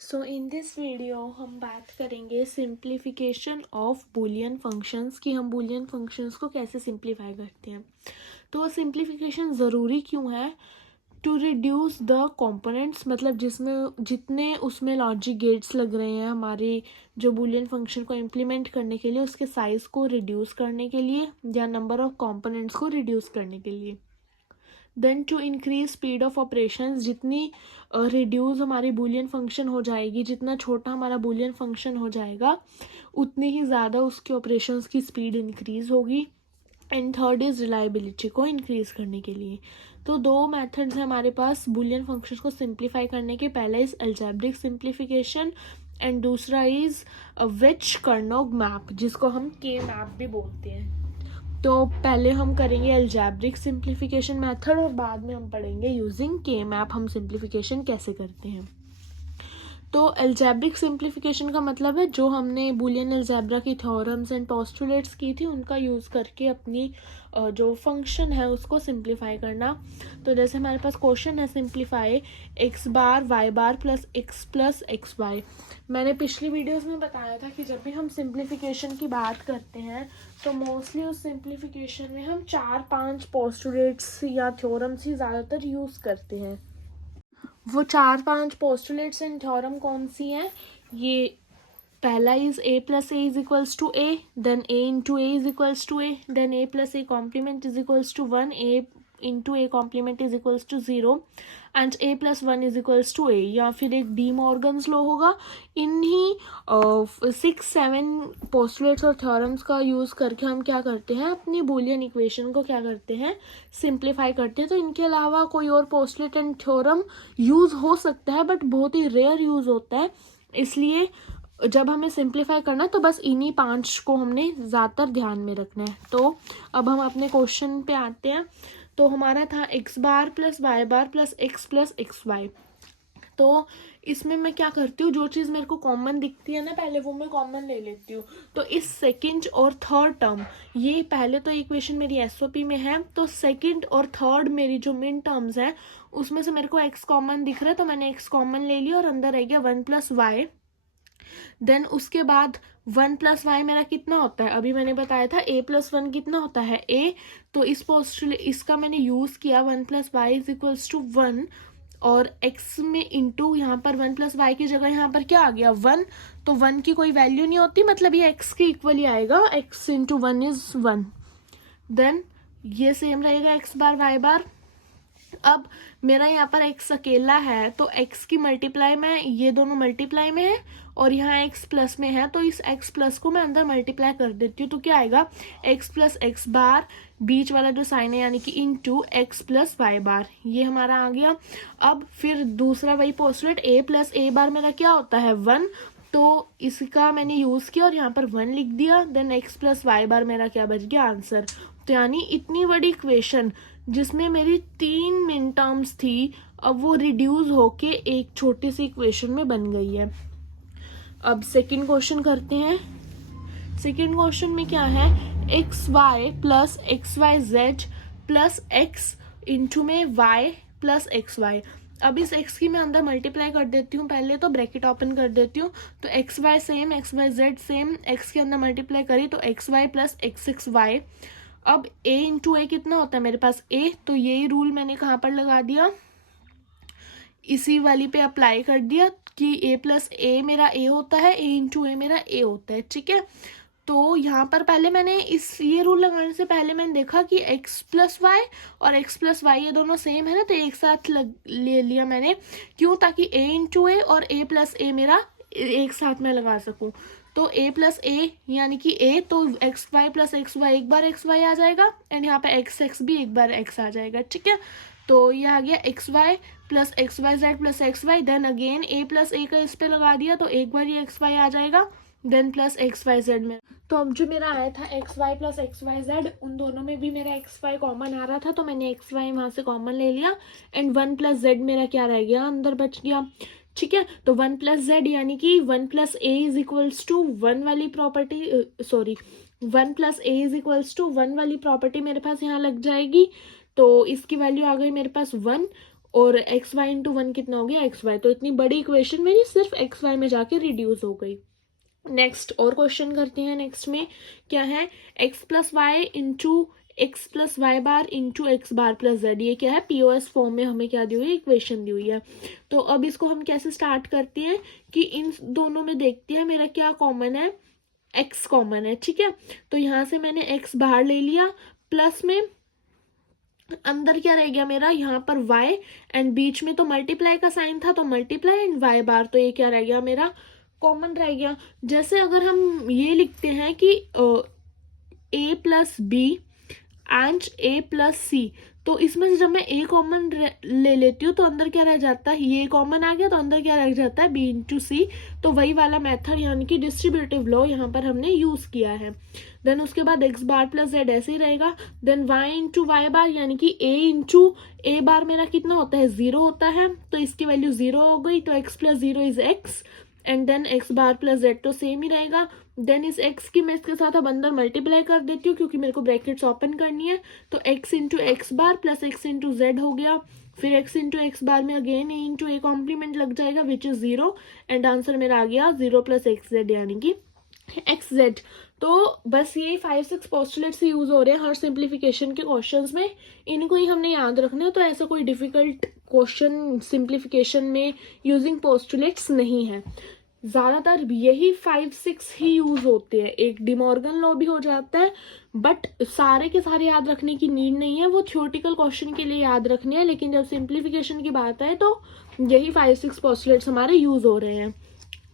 So in this video हम बात करेंगे सिंप्लीफिकेशन ऑफ बूलियन फंक्शंस कि हम बूलियन फंक्शंस को कैसे सिंप्लीफाई करते हैं। तो सिंप्लीफिकेशन ज़रूरी क्यों है? टू रिड्यूस द कंपोनेंट्स, मतलब जिसमें जितने उसमें लॉजिक गेट्स लग रहे हैं हमारे जो बूलियन फंक्शन को इम्प्लीमेंट करने के लिए, उसके साइज़ को रिड्यूस करने के लिए या नंबर ऑफ कंपोनेंट्स को रिड्यूस करने के लिए। Then to increase speed of operations, जितनी रिड्यूस हमारी बूलियन फंक्शन हो जाएगी, जितना छोटा हमारा बूलियन फंक्शन हो जाएगा उतनी ही ज़्यादा उसके ऑपरेशंस की स्पीड इंक्रीज होगी। एंड थर्ड इज़ रिलायबिलिटी को इंक्रीज करने के लिए। तो दो मेथड्स हैं हमारे पास बूलियन फंक्शंस को सिंप्लीफाई करने के। पहला इज़ अलजेब्रिक सिंप्लीफिकेशन एंड दूसरा इज़ विच कर्नोग मैप, जिसको हम के मैप भी बोलते हैं। तो पहले हम करेंगे अलजेब्रिक सिंप्लीफिकेशन मेथड और बाद में हम पढ़ेंगे यूजिंग के मैप हम सिंप्लीफिकेशन कैसे करते हैं। तो अलजेब्रिक सिंप्लीफिकेशन का मतलब है जो हमने बूलियन अलजेब्रा की थ्योरम्स एंड पोस्टुलेट्स की थी उनका यूज़ करके अपनी जो फंक्शन है उसको सिंप्लीफाई करना। तो जैसे हमारे पास क्वेश्चन है simplify x bar Y bar plus X Y. मैंने पिछली वीडियोस में बताया था कि जब भी हम सिंप्लीफिकेशन की बात करते हैं तो मोस्टली उस सिंप्लीफिकेशन में हम 4-5 पोस्टुलेट्स या थ्योरम्स ही ज़्यादातर यूज़ करते हैं। वो 4-5 पोस्टुलेट्स एंड थ्योरम कौन सी हैं? ये पहला is a plus A is equals to A, then a into A is equals to A, then a plus A complement is equals to 1, a into A complement is equals to 0 and a plus 1 is equals to a। या फिर एक D Morgan's law होगा। इन्हीं 6-7 postulates और theorems का use करके हम क्या करते हैं, अपनी बूलियन इक्वेशन को क्या करते हैं, सिंप्लीफाई करते हैं। तो इनके अलावा कोई और पोस्टुलेट एंड थ्योरम यूज़ हो सकता है बट बहुत ही रेयर यूज़ होता है, इसलिए जब हमें सिंप्लीफाई करना है तो बस इन्हीं 5 को हमने ज़्यादातर ध्यान में रखना है। तो अब हम अपने क्वेश्चन पे आते हैं। तो हमारा था x bar plus X Y. तो इसमें मैं क्या करती हूँ, जो चीज़ मेरे को कॉमन दिखती है ना पहले वो मैं कॉमन ले लेती हूँ। तो इस सेकंड और थर्ड टर्म, ये पहले तो इक्वेशन मेरी एसओपी में है, तो सेकंड और थर्ड मेरी जो मिन टर्म्स हैं उसमें से मेरे को एक्स कॉमन दिख रहा है तो मैंने एक्स कॉमन ले लिया और अंदर रह गया 1 प्लस वाई। देन उसके बाद 1 प्लस वाई मेरा कितना होता है, अभी मैंने बताया था a प्लस 1 कितना होता है a। तो इस पोस्टुलेट इसका मैंने यूज़ किया 1 plus Y is equals to 1 और x में इंटू यहाँ पर 1 प्लस वाई की जगह यहाँ पर क्या आ गया 1। तो 1 की कोई वैल्यू नहीं होती, मतलब ये x के इक्वल ही आएगा, x इंटू 1 इज 1। देन ये सेम रहेगा x बार वाई बार। अब मेरा यहाँ पर x अकेला है तो x की मल्टीप्लाई में ये दोनों मल्टीप्लाई में है और यहाँ x प्लस में है, तो इस x प्लस को मैं अंदर मल्टीप्लाई कर देती हूँ। तो क्या आएगा x प्लस एक्स बार, बीच वाला जो साइन है यानी कि इंटू एक्स प्लस वाई बार, ये हमारा आ गया। अब फिर दूसरा वही पोस्टुलेट a प्लस ए बार मेरा क्या होता है 1, तो इसका मैंने यूज़ किया और यहाँ पर 1 लिख दिया। देन x प्लस वाई बार मेरा क्या बच गया आंसर। तो यानी इतनी बड़ी इक्वेशन जिसमें मेरी 3 मिन टर्म्स थी अब वो रिड्यूस होके एक छोटी सी इक्वेशन में बन गई है। अब सेकंड क्वेश्चन करते हैं। सेकंड क्वेश्चन में क्या है, X Y plus X Y Z plus X into में वाई प्लस एक्स वाई। अब इस x की मैं अंदर मल्टीप्लाई कर देती हूँ, पहले तो ब्रैकेट ओपन कर देती हूँ। तो X Y same, X Y Z same, x के अंदर मल्टीप्लाई करी तो X Y plus X Y. अब a इंटू ए कितना होता है मेरे पास a, तो यही रूल मैंने कहाँ पर लगा दिया, इसी वाली पे अप्लाई कर दिया कि a प्लस ए मेरा a होता है, a इंटू ए मेरा a होता है। ठीक है, तो यहाँ पर पहले मैंने ये रूल लगाने से पहले मैंने देखा कि x प्लस वाई और x प्लस वाई ये दोनों सेम है ना, तो एक साथ ले लिया मैंने। क्यों? ताकि a इंटू ए और a प्लस ए मेरा एक साथ में लगा सकूं। तो a प्लस ए यानी कि a, तो X Y plus X Y एक बार एक्स वाई आ जाएगा एंड यहाँ पे एक्स एक्स भी एक बार एक्स आ जाएगा। ठीक है, तो ये आ गया X Y plus X Y Z plus X Y. Then again a plus A का इस पे लगा दिया तो एक बार ये एक्स वाई आ जाएगा, then plus X Y Z में। तो अब जो मेरा आया था X Y plus X Y Z, उन दोनों में भी मेरा एक्स वाई कॉमन आ रहा था तो मैंने एक्स वाई वहाँ से कॉमन ले लिया एंड 1 प्लस जेड मेरा क्या रह गया, अंदर बच गया। ठीक है, तो 1 प्लस जेड यानी कि 1 plus A is equals to 1 वाली property, sorry 1 plus A is equals to 1 वाली प्रॉपर्टी मेरे पास यहाँ लग जाएगी। तो इसकी वैल्यू आ गई मेरे पास 1 और एक्स वाई इंटू वन कितना हो गया एक्स वाई। तो इतनी बड़ी इक्वेशन मेरी सिर्फ एक्स वाई में जाके रिड्यूस हो गई। नेक्स्ट और क्वेश्चन करते हैं। नेक्स्ट में क्या है, X plus Y into X plus Y bar into X bar plus Z, ये क्या है पीओएस फॉर्म में हमें क्या दी हुई है, इक्वेशन दी हुई है। तो अब इसको हम कैसे स्टार्ट करते हैं कि इन दोनों में देखते हैं मेरा क्या कॉमन है, एक्स कॉमन है, ठीक है। तो यहाँ से मैंने एक्स बाहर ले लिया, प्लस में अंदर क्या रह गया मेरा यहाँ पर y, एंड बीच में तो मल्टीप्लाई का साइन था तो मल्टीप्लाई एंड y बार, तो ये क्या रह गया मेरा कॉमन रह गया। जैसे अगर हम ये लिखते हैं कि a plus B and a plus C, तो इसमें से जब मैं a कॉमन ले लेती हूँ तो अंदर क्या रह जाता है, ये कॉमन आ गया तो अंदर क्या रह जाता है b इंटू सी। तो वही वाला मेथड यानी कि डिस्ट्रीब्यूटिव लॉ यहाँ पर हमने यूज किया है। देन उसके बाद x बार प्लस जेड ऐसे ही रहेगा। देन y इंटू वाई बार यानी कि a इंटू a बार मेरा कितना होता है 0 होता है, तो इसकी वैल्यू 0 हो गई, तो x plus 0 is x, and then x bar plus Z तो सेम ही रहेगा। देन इस x की मैं इसके साथ अब अंदर मल्टीप्लाई कर देती हूँ क्योंकि मेरे को ब्रैकेट्स ओपन करनी है। तो x into X bar plus x into Z हो गया, फिर x इंटू एक्स बार में again a into a complement लग जाएगा विच इज 0, एंड आंसर मेरा आ गया 0 प्लस एक्स जेड यानी कि एक्स जेड। तो बस ये 5-6 पोस्टुलेट्स यूज हो रहे हैं हर सिंप्लीफिकेशन के क्वेश्चंस में, इनको ही हमने याद रखना है। तो ऐसा कोई डिफिकल्ट क्वेश्चन सिंप्लीफिकेशन में यूजिंग पोस्टुलेट्स नहीं है, ज़्यादातर यही 5-6 ही यूज होते हैं। एक डिमॉर्गन लॉ भी हो जाता है, बट सारे के सारे याद रखने की नीड नहीं है, वो थ्योरेटिकल क्वेश्चन के लिए याद रखने हैं। लेकिन जब सिंप्लीफिकेशन की बात है तो यही 5-6 पोस्टुलेट्स हमारे यूज हो रहे हैं।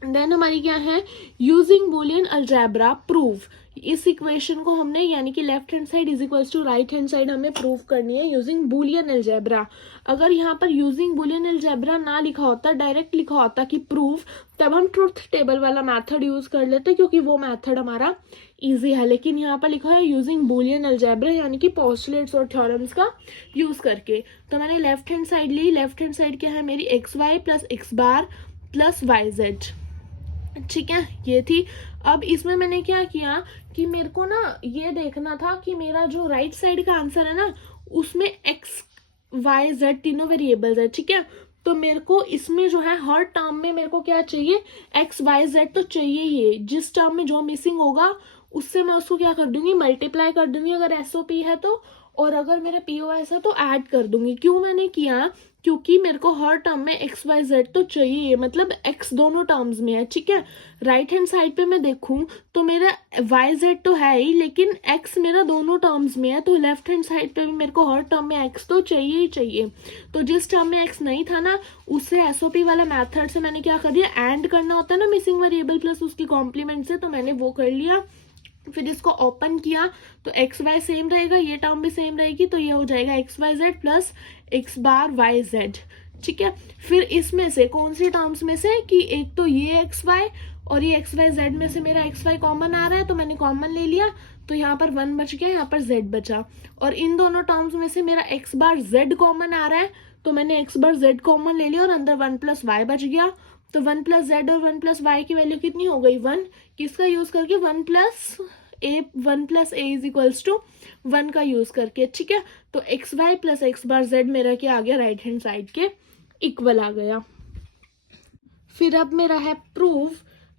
देन हमारी क्या है, यूजिंग बूलियन अलजेब्रा प्रूव। इस इक्वेशन को हमने यानी कि left hand side is equals to right hand side हमें प्रूव करनी है यूजिंग बूलियन अलजेब्रा। अगर यहाँ पर यूजिंग बूलियन अलजेब्रा ना लिखा होता, डायरेक्ट लिखा होता कि प्रूव, तब हम ट्रुथ टेबल वाला मेथड यूज कर लेते क्योंकि वो मेथड हमारा इजी है। लेकिन यहाँ पर लिखा है यूजिंग बूलियन अलजेब्रा यानी कि पोस्टुलेट्स और थ्योरम्स का यूज करके। तो मैंने लेफ्ट हैंड साइड ली, लेफ्ट हैंड साइड क्या है मेरी x Y plus X bar plus Y Z, ठीक है ये थी। अब इसमें मैंने क्या किया कि मेरे को ना ये देखना था कि मेरा जो राइट साइड का आंसर है ना उसमें एक्स वाई जेड तीनों वेरिएबल्स है, ठीक है। तो मेरे को इसमें जो है हर टर्म में मेरे को क्या चाहिए, एक्स वाई जेड तो चाहिए ही। जिस टर्म में जो मिसिंग होगा उससे मैं उसको क्या कर दूंगी, मल्टीप्लाई कर दूंगी अगर एसओपी है तो, और अगर मेरा पीओएस है तो ऐड कर दूंगी। क्यों मैंने किया, क्योंकि मेरे को हर टर्म में एक्स वाई जेड तो चाहिए, मतलब एक्स दोनों टर्म्स में है, ठीक है। राइट हैंड साइड पे मैं देखूं तो मेरा वाई जेड तो है ही, लेकिन एक्स मेरा दोनों टर्म्स में है, तो लेफ्ट हैंड साइड पे भी मेरे को हर टर्म में एक्स तो चाहिए ही चाहिए। तो जिस टर्म में एक्स नहीं था ना उससे एसओपी वाला मेथड से मैंने क्या कर दिया, एंड करना होता है ना मिसिंग वेरिएबल प्लस उसकी कॉम्प्लीमेंट से, तो मैंने वो कर लिया। फिर इसको ओपन किया तो एक्स वाई सेम रहेगा, ये टर्म भी सेम रहेगी, तो ये हो जाएगा X Y Z plus X bar Y Z, ठीक है। फिर इसमें से कौन सी टर्म्स में से कि एक तो ये एक्स वाई और ये एक्स वाई जेड में से मेरा एक्स वाई कॉमन आ रहा है तो मैंने कॉमन ले लिया, तो यहाँ पर 1 बच गया, यहाँ पर जेड बचा। और इन दोनों टर्म्स में से मेरा एक्स बार जेड कॉमन आ रहा है तो मैंने एक्स बार जेड कॉमन ले लिया और अंदर 1 प्लस वाई बच गया। तो 1 प्लस जेड और 1 प्लस वाई की वैल्यू कितनी हो गई 1, किसका यूज करके 1 plus A is equals to 1 का यूज करके, ठीक है। तो X Y plus X bar Z मेरा क्या आ गया, राइट हैंड साइड के इक्वल आ गया। फिर अब मेरा है प्रूव,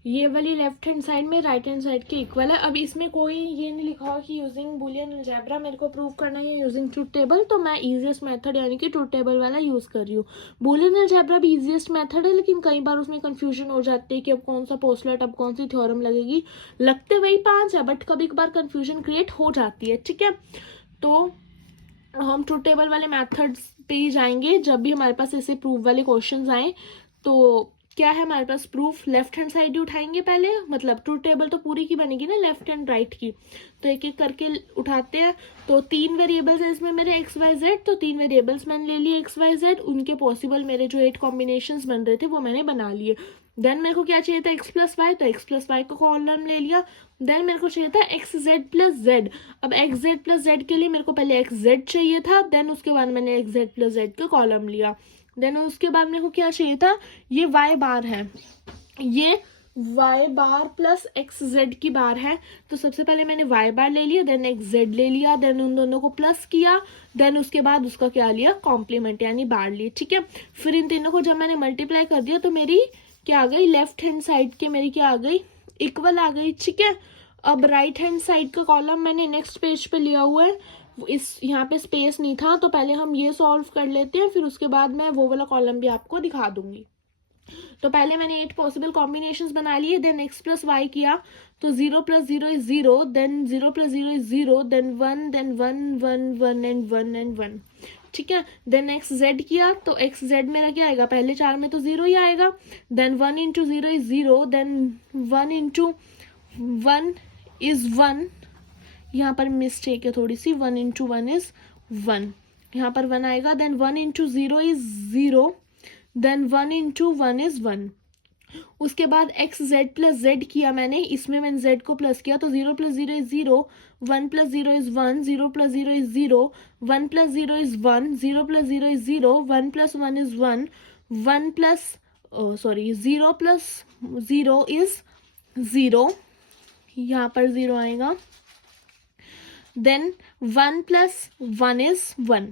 ये वाली लेफ्ट हैंड साइड में राइट हैंड साइड के इक्वल है। अब इसमें कोई ये नहीं लिखा हुआ कि यूजिंग बुलियन अलजेब्रा मेरे को प्रूव करना है यूजिंग ट्रूथ टेबल, तो मैं इजीएस्ट मेथड यानी कि ट्रूथ टेबल वाला यूज कर रही हूँ। बुलियन अलजेब्रा भी इजीएस्ट मेथड है, लेकिन कई बार उसमें कंफ्यूजन हो जाती है कि अब कौन सा पोस्टुलेट अब कौन सी थ्योरम लगेगी। लगते वही 5 है बट कभी कभार कंफ्यूजन क्रिएट हो जाती है, ठीक है। तो हम ट्रूथ टेबल वाले मेथड्स पे ही जाएंगे जब भी हमारे पास ऐसे प्रूफ वाले क्वेश्चंस आए। तो क्या है हमारे पास प्रूफ, लेफ्ट हैंड साइड ही उठाएंगे पहले, मतलब ट्रूथ टेबल तो पूरी की बनेगी ना लेफ्ट एंड राइट की, तो एक एक करके उठाते हैं। तो 3 वेरिएबल्स है इसमें मेरे एक्स वाई जेड, तो 3 वेरिएबल्स मैंने ले लिए एक्स वाई जेड, उनके पॉसिबल मेरे जो 8 कॉम्बिनेशंस बन रहे थे वो मैंने बना लिए। देन मेरे को क्या चाहिए था एक्स प्लस वाई, तो एक्स प्लस वाई का कॉलम ले लिया। देन मेरे को चाहिए था एक्स जेड प्लस जेड। अब एक्स जेड प्लस जेड के लिए मेरे को पहले एक्स जेड चाहिए था, देन उसके बाद मैंने एक्स जेड प्लस जेड का कॉलम लिया। देन उसके बाद मेरे को क्या चाहिए था, ये वाई बार है, ये Y bar plus X Z की बार है, तो सबसे पहले मैंने वाई बार ले लिया, देन एक्स जेड ले लिया, देन उन दोनों को प्लस किया, देन उसके बाद उसका क्या लिया, कॉम्प्लीमेंट यानी बार ली, ठीक है। फिर इन तीनों को जब मैंने मल्टीप्लाई कर दिया तो मेरी क्या आ गई, लेफ्ट हैंड साइड के मेरी क्या आ गई, इक्वल आ गई, ठीक है। अब राइट हैंड साइड का कॉलम मैंने नेक्स्ट पेज पे लिया हुआ है, इस यहाँ पे स्पेस नहीं था, तो पहले हम ये सॉल्व कर लेते हैं, फिर उसके बाद मैं वो वाला कॉलम भी आपको दिखा दूंगी। तो पहले मैंने 8 पॉसिबल कॉम्बिनेशंस बना लिए, देन x प्लस वाई किया, तो 0 plus 0 is 0, then 0 plus 0 is 0, then 1, then 1 1 1 and 1 and 1, ठीक है। देन एक्स जेड किया, तो एक्स जेड मेरा क्या आएगा, पहले 4 में तो 0 ही आएगा, then 1 into 0 is 0, then 1 into 1 is 1, यहाँ पर मिस्टेक है थोड़ी सी, 1 इंटू 1 इज 1, यहाँ पर 1 आएगा, then 1 into 0 is 0, then 1 into 1 is 1। उसके बाद एक्स जेड प्लस जेड किया मैंने, इसमें मैंने जेड को प्लस किया, तो 0 plus 0 is 0, 1 plus 0 is 1, 0 plus 0 is 0, 1 plus 0 is 1, 0 plus 0 is 0, 1 plus 1 is 1, 1 plus sorry 0 plus 0 is 0, यहाँ पर 0 आएगा, then 1 plus 1 is 1,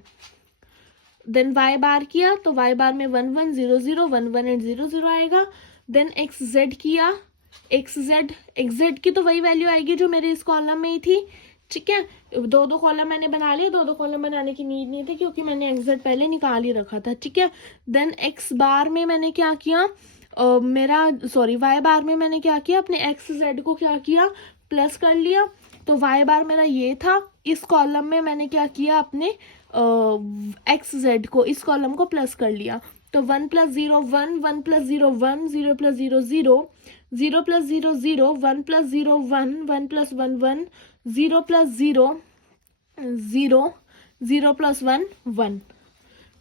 then Y bar किया, तो वाई बार में 1 1 0 0 1 1 एंड 0 0 आएगा, देन एक्स जेड किया, एक्स जेड की तो वही वैल्यू आएगी जो मेरे इस कॉलम में ही थी, ठीक है। दो दो कॉलम मैंने बना लिए, दो दो कॉलम बनाने की नीड नहीं थी क्योंकि मैंने एक्स जेड पहले निकाल ही रखा था, ठीक है। देन एक्स बार में मैंने क्या किया, वाई बार में मैंने क्या किया, अपने एक्स जेड को क्या किया, प्लस कर लिया, तो वाई बार मेरा ये था, इस कॉलम में मैंने क्या किया, अपने एक्स जेड को, इस कॉलम को प्लस कर लिया, तो 1 plus 0 1, 1 plus 0 1, 0 plus 0 0, 0 plus 0 0, 1 plus 0 1, 1 plus 1 1, 0 plus 0 0, 0 plus 1 1,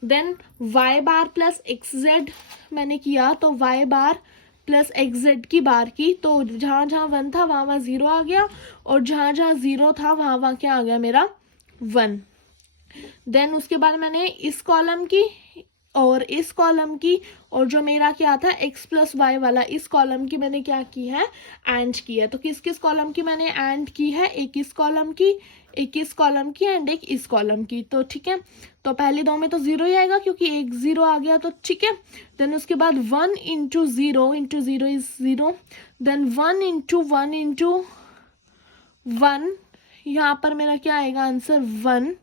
then Y bar plus X Z मैंने किया, तो Y bar plus X Z की बार की, तो जहाँ जहाँ 1 था वहाँ वहाँ 0 आ गया, और जहाँ जहाँ 0 था वहाँ वहाँ क्या आ गया मेरा, 1। देन उसके बाद मैंने इस कॉलम की और इस कॉलम की, और जो मेरा क्या था x प्लस वाई वाला, इस कॉलम की मैंने क्या की है, एंड की है। तो किस किस कॉलम की मैंने एंड की है, एक इस कॉलम की, एक इस कॉलम की एंड एक इस कॉलम की, तो ठीक है। तो पहले दो में तो 0 ही आएगा क्योंकि एक 0 आ गया, तो ठीक है। देन उसके बाद 1 into 0 is 0, then 1 into 1 into 1, यहाँ पर मेरा क्या आएगा आंसर 1,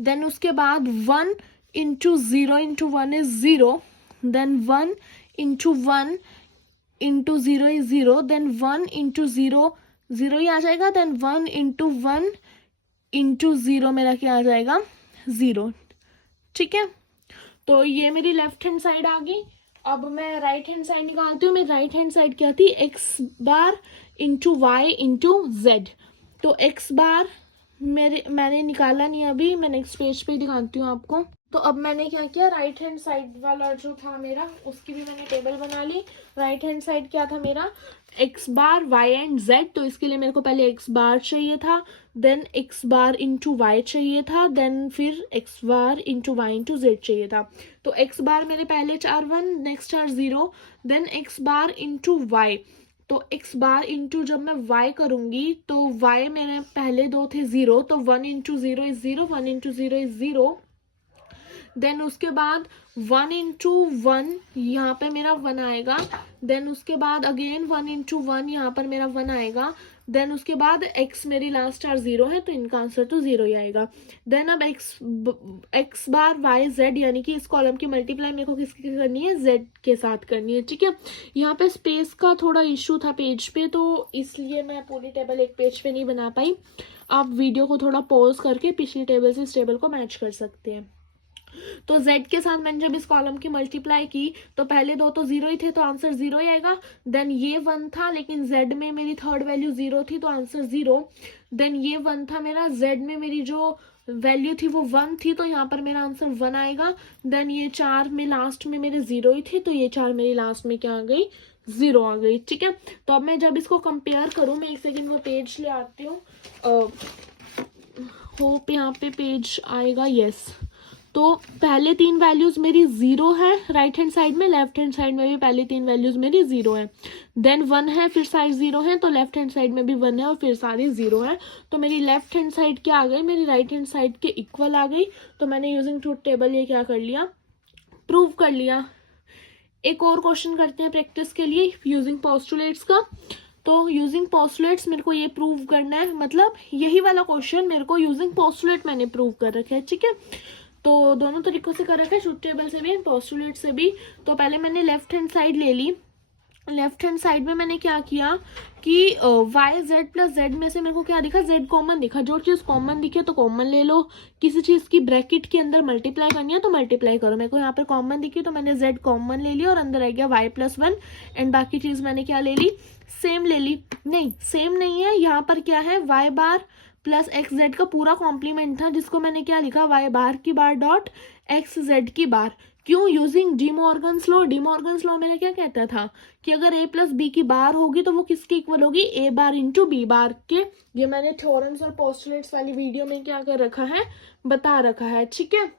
देन उसके बाद 1 into 0 into 1 is 0, then 1 into 1 into 0 is 0, then 1 into 0 0 ही आ जाएगा, देन 1 इंटू 1 इंटू 0 मेरा क्या आ जाएगा 0, ठीक है। तो ये मेरी लेफ्ट हैंड साइड आ गई। अब मैं राइट हैंड साइड निकालती हूँ। मेरी राइट हैंड साइड क्या थी, x bar into Y into Z. तो एक्स बार मैंने निकाला नहीं अभी, मैं नेक्स्ट पेज पे ही दिखाती हूँ आपको। तो अब मैंने क्या किया, राइट हैंड साइड वाला जो था मेरा उसकी भी मैंने टेबल बना ली। राइट हैंड साइड क्या था मेरा, X bar Y and Z. तो इसके लिए मेरे को पहले एक्स बार चाहिए था, then x bar into Y चाहिए था, देन फिर x bar into Y into Z चाहिए था। तो एक्स बार मेरे पहले 4 1, next 4 0, then x bar into Y. तो एक्स बार इंटू जब मैं y करूंगी तो y मेरे पहले दो थे 0, तो 1 into 0 is 0, 1 into 0 is 0। Then उसके बाद 1 इंटू 1 यहाँ पे मेरा 1 आएगा, देन उसके बाद अगेन 1 इंटू 1 यहाँ पर मेरा 1 आएगा, देन उसके बाद x मेरी लास्ट 4 0 है तो इनका आंसर तो 0 ही आएगा। देन अब x बार y z, यानी कि इस कॉलम की मल्टीप्लाई मेरे को किसकी करनी है, z के साथ करनी है, ठीक है। यहाँ पे स्पेस का थोड़ा इशू था पेज पे, तो इसलिए मैं पूरी टेबल एक पेज पे नहीं बना पाई। आप वीडियो को थोड़ा पॉज करके पिछली टेबल से इस टेबल को मैच कर सकते हैं। तो z के साथ मैंने जब इस कॉलम की मल्टीप्लाई की तो पहले दो तो 0 ही थे, तो आंसर 0 ही आएगा। देन ये 1 था लेकिन z में मेरी थर्ड वैल्यू 0 थी तो आंसर 0। देन ये 1 था मेरा, z में मेरी जो वैल्यू थी वो 1 थी तो यहाँ पर मेरा आंसर 1 आएगा। देन ये 4 में लास्ट में मेरे 0 ही थे तो ये 4 मेरी लास्ट में क्या आ गई, 0 आ गई, ठीक है। तो अब मैं जब इसको कंपेयर करूँ, मैं एक सेकेंड वो पेज ले आती हूँ, होप यहाँ पे पेज आएगा, यस। तो पहले 3 वैल्यूज़ मेरी 0 है राइट हैंड साइड में, लेफ्ट हैंड साइड में भी पहले 3 वैल्यूज़ मेरी 0 है, देन 1 है, फिर साइड 0 है, तो लेफ्ट हैंड साइड में भी 1 है और फिर सारी 0 है। तो मेरी लेफ्ट हैंड साइड क्या आ गई, मेरी राइट हैंड साइड के इक्वल आ गई। तो मैंने यूजिंग ट्रूथ टेबल ये क्या कर लिया, प्रूव कर लिया। एक और क्वेश्चन करते हैं प्रैक्टिस के लिए यूजिंग पोस्टुलेट्स का। तो यूजिंग पोस्टुलेट्स मेरे को ये प्रूव करना है, मतलब यही वाला क्वेश्चन मेरे को यूजिंग पोस्टुलेट मैंने प्रूव कर रखा है, ठीक है। तो दोनों तरीकों से कर रखा है, ट्रूथ टेबल से भी पोस्टुलेट से भी। तो पहले मैंने लेफ्ट हैंड साइड ले ली। लेफ्ट हैंड साइड में मैंने क्या किया कि वाई जेड प्लस जेड में से मेरे को क्या दिखा, जेड कॉमन दिखा। जो चीज़ कॉमन दिखे तो कॉमन ले लो, किसी चीज़ की ब्रैकेट के अंदर मल्टीप्लाई करनी है तो मल्टीप्लाई करो। मेरे को यहाँ पर कॉमन दिखी तो मैंने जेड कॉमन ले लिया और अंदर आ गया वाई प्लस 1 एंड बाकी चीज़ मैंने क्या ले ली, सेम ले ली। नहीं सेम नहीं है, यहाँ पर क्या है Y bar plus X Z का पूरा कॉम्प्लीमेंट था, जिसको मैंने क्या लिखा वाई बार की बार डॉट एक्स जेड की बार। क्यों, using D Morgan's law. D Morgan's law मेरा क्या कहता था कि अगर ए प्लस बी की बार होगी तो वो किसके इक्वल होगी, ए बार इंटू बी बार के। ये मैंने थ्योरम्स और पोस्टुलेट्स वाली वीडियो में क्या कर रखा है, बता रखा है, ठीक है।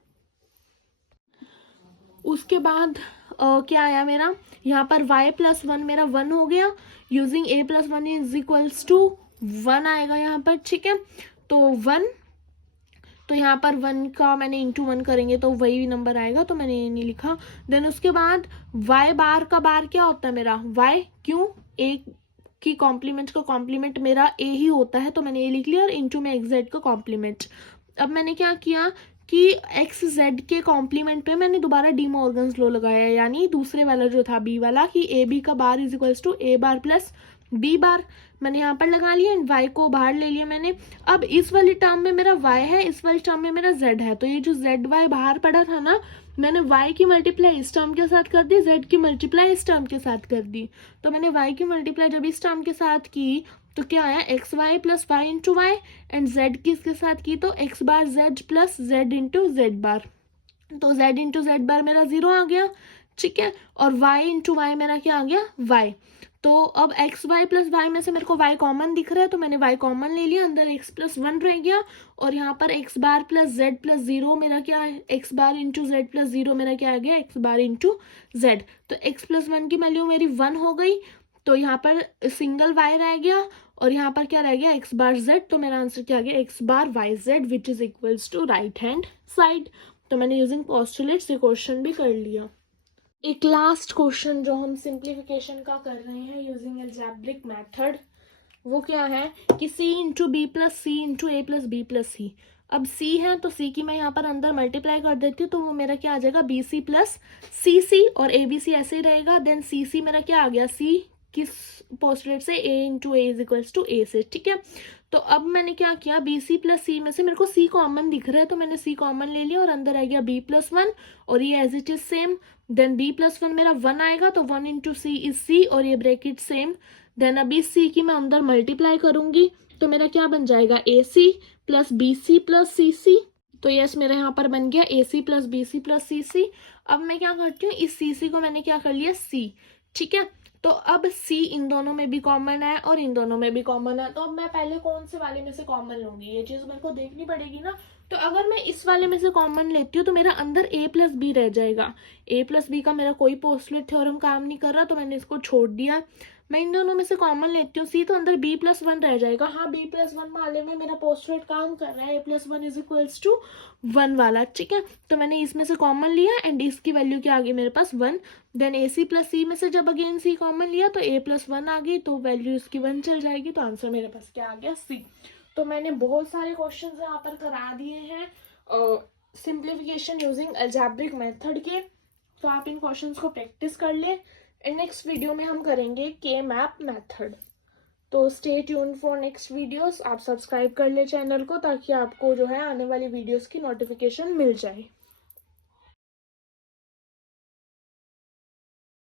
उसके बाद क्या आया मेरा, यहाँ पर y प्लस 1 मेरा 1 हो गया, using a plus 1 is equals to 1 आएगा यहाँ पर, ठीक है। तो 1, तो यहाँ पर 1 का मैंने इंटू 1 करेंगे तो वही नंबर आएगा, तो मैंने ये नहीं लिखा। देन उसके बाद y बार का बार क्या होता है मेरा, y, क्यों, a की कॉम्प्लीमेंट का कॉम्प्लीमेंट मेरा a ही होता है, तो मैंने ये लिख लिया, और इंटू में एक्स जेड का कॉम्प्लीमेंट। अब मैंने क्या किया कि एक्स जेड के कॉम्प्लीमेंट पे मैंने दोबारा डी मॉर्गन्स लॉ लगाया, यानी दूसरे वाला जो था बी वाला, कि ए बी का bar is equals to A bar plus B bar, मैंने यहाँ पर लगा लिया एंड वाई को बाहर ले लिया मैंने। अब इस वाली टर्म में मेरा वाई है, इस वाली टर्म में मेरा जेड है, तो ये जो जेड वाई बाहर पड़ा था ना, मैंने y की मल्टीप्लाई इस टर्म के साथ कर दी, z की मल्टीप्लाई इस टर्म के साथ कर दी। तो मैंने y की मल्टीप्लाई जब इस टर्म के साथ की तो क्या आया, X Y plus Y into Y, and z की इसके साथ की तो X bar z plus z into Z bar. तो z इंटू जेड बार मेरा 0 आ गया, ठीक है। और y इंटू वाई मेरा क्या आ गया, y। तो अब एक्स वाई प्लस वाई में से मेरे को y कॉमन दिख रहा है, तो मैंने y कॉमन ले लिया, अंदर x प्लस 1 रह गया, और यहाँ पर x bar plus Z plus 0 मेरा क्या है, x bar into Z plus 0 मेरा क्या आ गया, x बार इंटू जेड। तो x प्लस 1 की वैल्यू मेरी 1 हो गई, तो यहाँ पर सिंगल y रह गया, और यहाँ पर क्या रह गया, x बार z। तो मेरा आंसर क्या आ गया, x bar Y Z which is equals to right hand side. तो मैंने यूजिंग पोस्टुलेट्स ये क्वेश्चन भी कर लिया। एक लास्ट क्वेश्चन जो हम सिंप्लीफिकेशन का कर रहे हैं यूजिंग अलजेब्रिक मेथड, वो क्या है कि c इंटू बी प्लस सी इंटू ए प्लस बी प्लस सी। अब c है तो c की मैं यहाँ पर अंदर मल्टीप्लाई कर देती हूँ, तो वो मेरा क्या आ जाएगा, बी सी प्लस सी सी, और ए बी सी ऐसे ही रहेगा। देन सी सी मेरा क्या आ गया, c किस पोस्टुलेट से, a into A is equals to A से, ठीक है। तो अब मैंने क्या किया, बी सी प्लस सी में से मेरे को c कॉमन दिख रहा है, तो मैंने c कॉमन ले लिया और अंदर आ गया b प्लस 1, और ये as it is same. Then b plus 1 मेरा 1 आएगा, तो 1 इंटू सी इज c, और ये ब्रैकेट सेम। देन अभी c की मैं अंदर मल्टीप्लाई करूंगी, तो मेरा क्या बन जाएगा, A C plus B C plus C C. तो यस मेरा यहाँ पर बन गया A C plus B C plus C C. अब मैं क्या करती हूँ, इस सी सी को मैंने क्या कर लिया, c, ठीक है। तो अब c इन दोनों में भी कॉमन है और इन दोनों में भी कॉमन है, तो अब मैं पहले कौन से वाले में से कॉमन लूंगी, ये चीज़ मेरे को देखनी पड़ेगी ना। तो अगर मैं इस वाले में से कॉमन लेती हूँ तो मेरा अंदर a प्लस बी रह जाएगा। a प्लस बी का मेरा कोई पोस्टुलेट थ्योरम काम नहीं कर रहा, तो मैंने इसको छोड़ दिया। मैं इन दोनों में से कॉमन लेती हूँ c, तो अंदर b प्लस 1 रह जाएगा। हाँ, b प्लस 1 वाले में मेरा पोस्टुलेट काम कर रहा है, a plus 1 is equals to 1 वाला, ठीक है। तो मैंने इसमें से कॉमन लिया एंड इसकी वैल्यू क्या आ गई मेरे पास 1। देन ए सी प्लस सी में से जब अगेन c कॉमन लिया तो a प्लस 1 आ गई, तो वैल्यू इसकी 1 चल जाएगी, तो आंसर मेरे पास क्या आ गया, c। तो मैंने बहुत सारे क्वेश्चन यहाँ पर करा दिए हैं सिंप्लीफिकेशन यूजिंग अलजेब्रिक मेथड के, तो आप इन क्वेश्चंस को प्रैक्टिस कर लें। एंड नेक्स्ट वीडियो में हम करेंगे के मैप मेथड। तो stay tune for next videos. आप सब्सक्राइब कर ले चैनल को, ताकि आपको जो है आने वाली वीडियोस की नोटिफिकेशन मिल जाए।